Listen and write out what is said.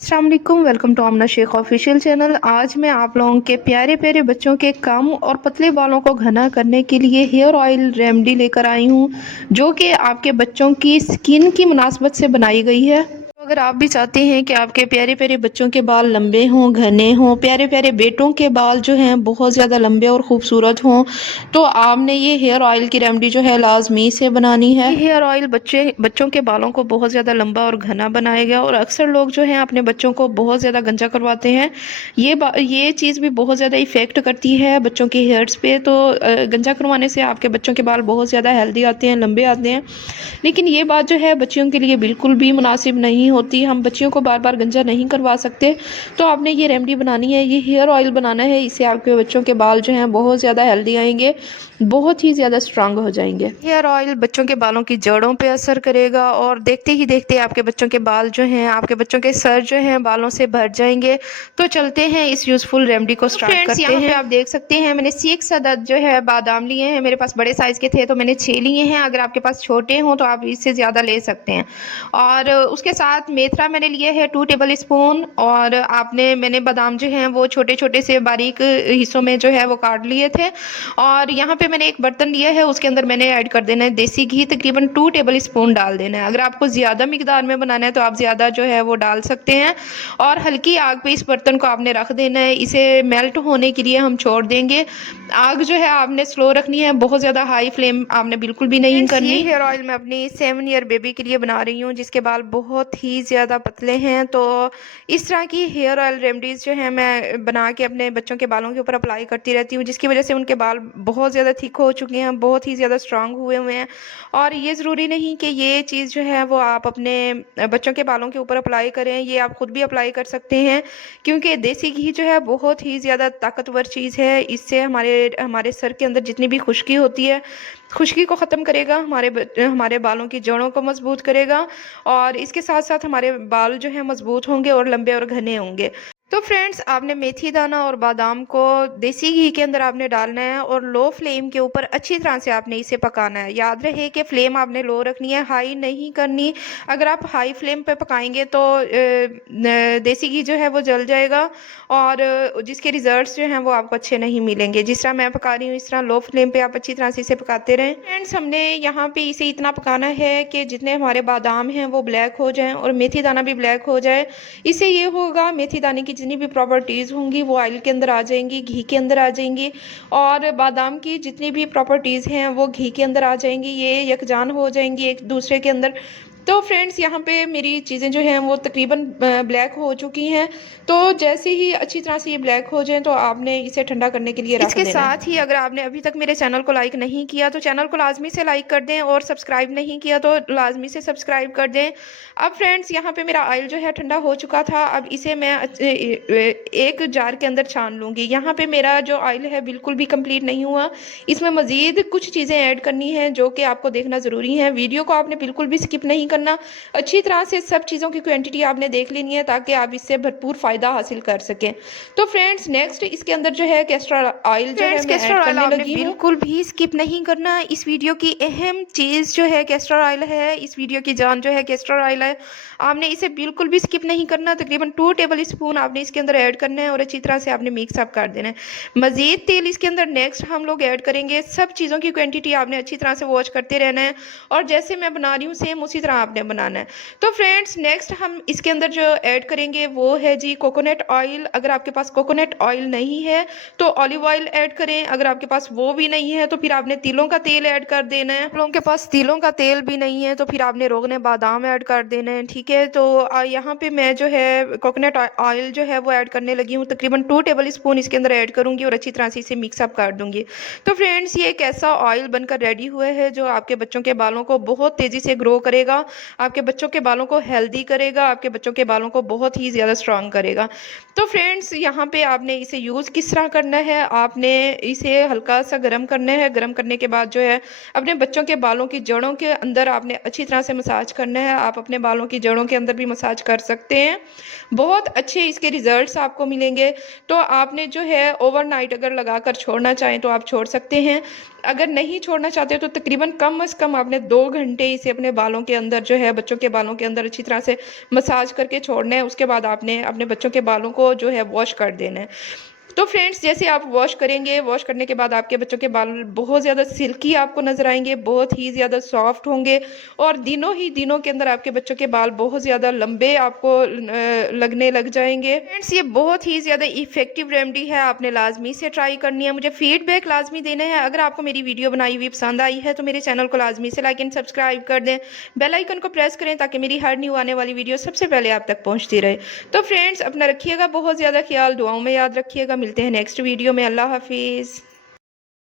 अस्सलाम वालेकुम, welcome to Aamna Shaikh official channel. आज मैं आप लोगों के प्यारे प्यारे बच्चों के कम और पतले बालों को घना करने के लिए हेयर ऑयल रेमेडी लेकर आई हूँ, जो कि आपके बच्चों की स्किन की मुनासबत से बनाई गई है। तो अगर आप भी चाहते हैं कि आपके प्यारे प्यारे बच्चों के बाल लंबे हों, घने हों, प्यारे प्यारे बेटों के बाल जो हैं बहुत ज़्यादा लंबे और ख़ूबसूरत हों, तो आपने ये हेयर ऑयल की रेमेडी जो है लाजमी से बनानी है। हेयर ऑयल बच्चों के बालों को बहुत ज़्यादा लंबा और घना बनाएगा, और अक्सर लोग जो हैं अपने बच्चों को बहुत ज़्यादा गंजा करवाते हैं। ये चीज़ भी बहुत ज़्यादा इफ़ेक्ट करती है बच्चों के हेयर्स पे। तो गंजा करवाने से आपके बच्चों के बाल बहुत ज़्यादा हेल्दी आते हैं, लंबे आते हैं। लेकिन ये बात जो है बच्चियों के लिए बिल्कुल भी मुनासिब नहीं होती। हम बच्चियों को बार बार गंजा नहीं करवा सकते। तो आपने ये रेमेडी बनानी है, ये हेयर ऑयल बनाना है। इससे आपके बच्चों के बाल जो हैं बहुत ज़्यादा हेल्दी आएंगे, बहुत ही ज़्यादा स्ट्रांग हो जाएंगे। हेयर ऑयल बच्चों के बालों की जड़ों पे असर करेगा, और देखते ही देखते आपके बच्चों के बाल जो हैं, आपके बच्चों के सर जो हैं बालों से भर जाएंगे। तो चलते हैं इस यूज़फुल रेमेडी को स्टार्ट करते हैं। यहाँ पे आप देख सकते हैं मैंने 6 अदद जो है बादाम लिए हैं। मेरे पास बड़े साइज़ के थे तो मैंने 6 लिए हैं। अगर आपके पास छोटे हों तो आप इससे ज़्यादा ले सकते हैं। और उसके साथ मेथरा मैंने लिए है 2 टेबल स्पून। और मैंने बादाम जो हैं वो छोटे छोटे से बारीक हिस्सों में जो है वो काट लिए थे। और यहाँ पे मैंने एक बर्तन लिया है, उसके अंदर मैंने ऐड कर देना है देसी घी, तकरीबन 2 टेबल स्पून डाल देना है। अगर आपको ज़्यादा मिकदार में बनाना है तो आप ज़्यादा जो है वो डाल सकते हैं। और हल्की आग पे इस बर्तन को आपने रख देना है। इसे मेल्ट होने के लिए हम छोड़ देंगे। आग जो है आपने स्लो रखनी है, बहुत ज़्यादा हाई फ्लेम आपने बिल्कुल भी नहीं करनी। ये हेयर ऑयल मैं अपनी 7 ईयर बेबी के लिए बना रही हूँ, जिसके बाल बहुत ही ज़्यादा पतले हैं। तो इस तरह की हेयर ऑयल रेमडीज़ जो है मैं बना के अपने बच्चों के बालों के ऊपर अप्लाई करती रहती हूँ, जिसकी वजह से उनके बाल बहुत ज़्यादा थिक हो चुके हैं, बहुत ही ज़्यादा स्ट्रांग हुए हुए हैं। और ये ज़रूरी नहीं कि ये चीज़ जो है वो आप अपने बच्चों के बालों के ऊपर अप्लाई करें, ये आप खुद भी अप्लाई कर सकते हैं। क्योंकि देसी घी जो है बहुत ही ज़्यादा ताकतवर चीज़ है। इससे हमारे हमारे सर के अंदर जितनी भी खुश्की होती है, खुश्की को ख़त्म करेगा, हमारे बालों की जड़ों को मजबूत करेगा, और इसके साथ साथ हमारे बाल जो है मजबूत होंगे और लंबे और घने होंगे। तो फ्रेंड्स, आपने मेथी दाना और बादाम को देसी घी के अंदर आपने डालना है, और लो फ्लेम के ऊपर अच्छी तरह से आपने इसे पकाना है। याद रहे कि फ्लेम आपने लो रखनी है, हाई नहीं करनी। अगर आप हाई फ्लेम पे पकाएंगे तो देसी घी जो है वो जल जाएगा, और जिसके रिजल्ट्स जो हैं वो आपको अच्छे नहीं मिलेंगे। जिस तरह मैं पका रही हूँ इस तरह लो फ्लेम पे आप अच्छी तरह से इसे पकाते रहें। फ्रेंड्स, हमने यहाँ पे इसे इतना पकाना है कि जितने हमारे बादाम हैं वो ब्लैक हो जाएं और मेथी दाना भी ब्लैक हो जाए। इससे ये होगा, मेथी दाने की जितनी भी प्रॉपर्टीज़ होंगी वो ऑयल के अंदर आ जाएंगी, घी के अंदर आ जाएंगी, और बादाम की जितनी भी प्रॉपर्टीज़ हैं वो घी के अंदर आ जाएंगी, ये यकजान हो जाएंगी एक दूसरे के अंदर। तो फ्रेंड्स, यहाँ पे मेरी चीज़ें जो हैं वो तकरीबन ब्लैक हो चुकी हैं। तो जैसे ही अच्छी तरह से ये ब्लैक हो जाएं तो आपने इसे ठंडा करने के लिए रख देना है। इसके साथ ही अगर आपने अभी तक मेरे चैनल को लाइक नहीं किया तो चैनल को लाजमी से लाइक कर दें, और सब्सक्राइब नहीं किया तो लाजमी से सब्सक्राइब कर दें। अब फ्रेंड्स, यहाँ पे मेरा ऑयल जो है ठंडा हो चुका था। अब इसे मैं एक जार के अंदर छान लूँगी। यहाँ पे मेरा जो ऑयल है बिल्कुल भी कंप्लीट नहीं हुआ, इसमें मज़ीद कुछ चीज़ें ऐड करनी है जो कि आपको देखना ज़रूरी है। वीडियो को आपने बिल्कुल भी स्किप नहीं करना, अच्छी तरह से सब चीज़ों की क्वांटिटी आपने देख लेनी है ताकि आप इससे भरपूर फ़ायदा हासिल कर सकें। तो फ्रेंड्स, नेक्स्ट इसके अंदर जो है कैस्टर ऑयल जो है मैं ऐड करने लगी हूँ। बिल्कुल भी स्किप नहीं करना। इस वीडियो की अहम चीज़ जो है कैस्टर ऑयल है, इस वीडियो की जान जो है कैस्टर ऑयल है। आपने इसे बिल्कुल भी स्किप नहीं करना। तकरीबन 2 टेबल स्पून आपने इसके अंदर ऐड करना है, और अच्छी तरह से आपने मिक्स अप कर देना है। मज़ीद तेल इसके अंदर नेक्स्ट हम लोग ऐड करेंगे। सब चीज़ों की क्वांटिटी आपने अच्छी तरह से वॉच करते रहना है, और जैसे मैं बना रही हूँ सेम उसी तरह आपने बनाना है। तो फ्रेंड्स, नेक्स्ट हम इसके अंदर जो ऐड करेंगे वो है जी कोकोनट ऑयल। अगर आपके पास कोकोनट ऑयल नहीं है तो ऑलिव ऑयल ऐड करें। अगर आपके पास वो भी नहीं है तो फिर आपने तिलों का तेल ऐड कर देना है। आप लोगों के पास तिलों का तेल भी नहीं है तो फिर आपने रोगने बादाम ऐड कर देना है। ठीक है, तो यहाँ पे मैं जो है कोकोनट ऑयल जो है वो ऐड करने लगी हूँ। तकरीबन 2 टेबल स्पून इसके अंदर ऐड करूँगी, और अच्छी तरह से इसे मिक्सअप कर दूँगी। तो फ्रेंड्स, ये एक ऐसा ऑयल बनकर रेडी हुआ है जो आपके बच्चों के बालों को बहुत तेज़ी से ग्रो करेगा, आपके बच्चों के बालों को हेल्दी करेगा, आपके बच्चों के बालों को बहुत ही ज़्यादा स्ट्रांग करेगा। तो फ्रेंड्स, यहाँ पे आपने इसे यूज़ किस तरह करना है, आपने इसे हल्का सा गर्म करना है। गर्म करने के बाद जो है अपने बच्चों के बालों की जड़ों के अंदर आपने अच्छी तरह से मसाज करना है। आप अपने बालों की जड़ों के अंदर भी मसाज कर सकते हैं, बहुत अच्छे इसके रिजल्ट्स आपको मिलेंगे। तो आपने जो है ओवरनाइट अगर लगा कर छोड़ना चाहें तो आप छोड़ सकते हैं। अगर नहीं छोड़ना चाहते हो तो तकरीबन कम से कम आपने 2 घंटे इसे अपने बालों के अंदर जो है, बच्चों के बालों के अंदर अच्छी तरह से मसाज करके छोड़ना है। उसके बाद आपने अपने बच्चों के बालों को जो है वॉश कर देना है। तो फ्रेंड्स, जैसे आप वॉश करेंगे, वॉश करने के बाद आपके बच्चों के बाल बहुत ज़्यादा सिल्की आपको नज़र आएंगे, बहुत ही ज़्यादा सॉफ्ट होंगे और दिनों ही दिनों के अंदर आपके बच्चों के बाल बहुत ज़्यादा लंबे आपको लगने लग जाएंगे। फ्रेंड्स, ये बहुत ही ज़्यादा इफेक्टिव रेमेडी है, आपने लाजमी से ट्राई करनी है। मुझे फीडबैक लाजमी देना है। अगर आपको मेरी वीडियो बनाई हुई पसंद आई है तो मेरे चैनल को लाजमी से लाइक एंड सब्सक्राइब कर दें, बेल आइकन को प्रेस करें ताकि मेरी हर न्यू आने वाली वीडियो सबसे पहले आप तक पहुंचती रहे। तो फ्रेंड्स, अपना रखिएगा बहुत ज़्यादा ख्याल, दुआओं में याद रखिएगा। मिलते हैं नेक्स्ट वीडियो में। अल्लाह हाफिज़।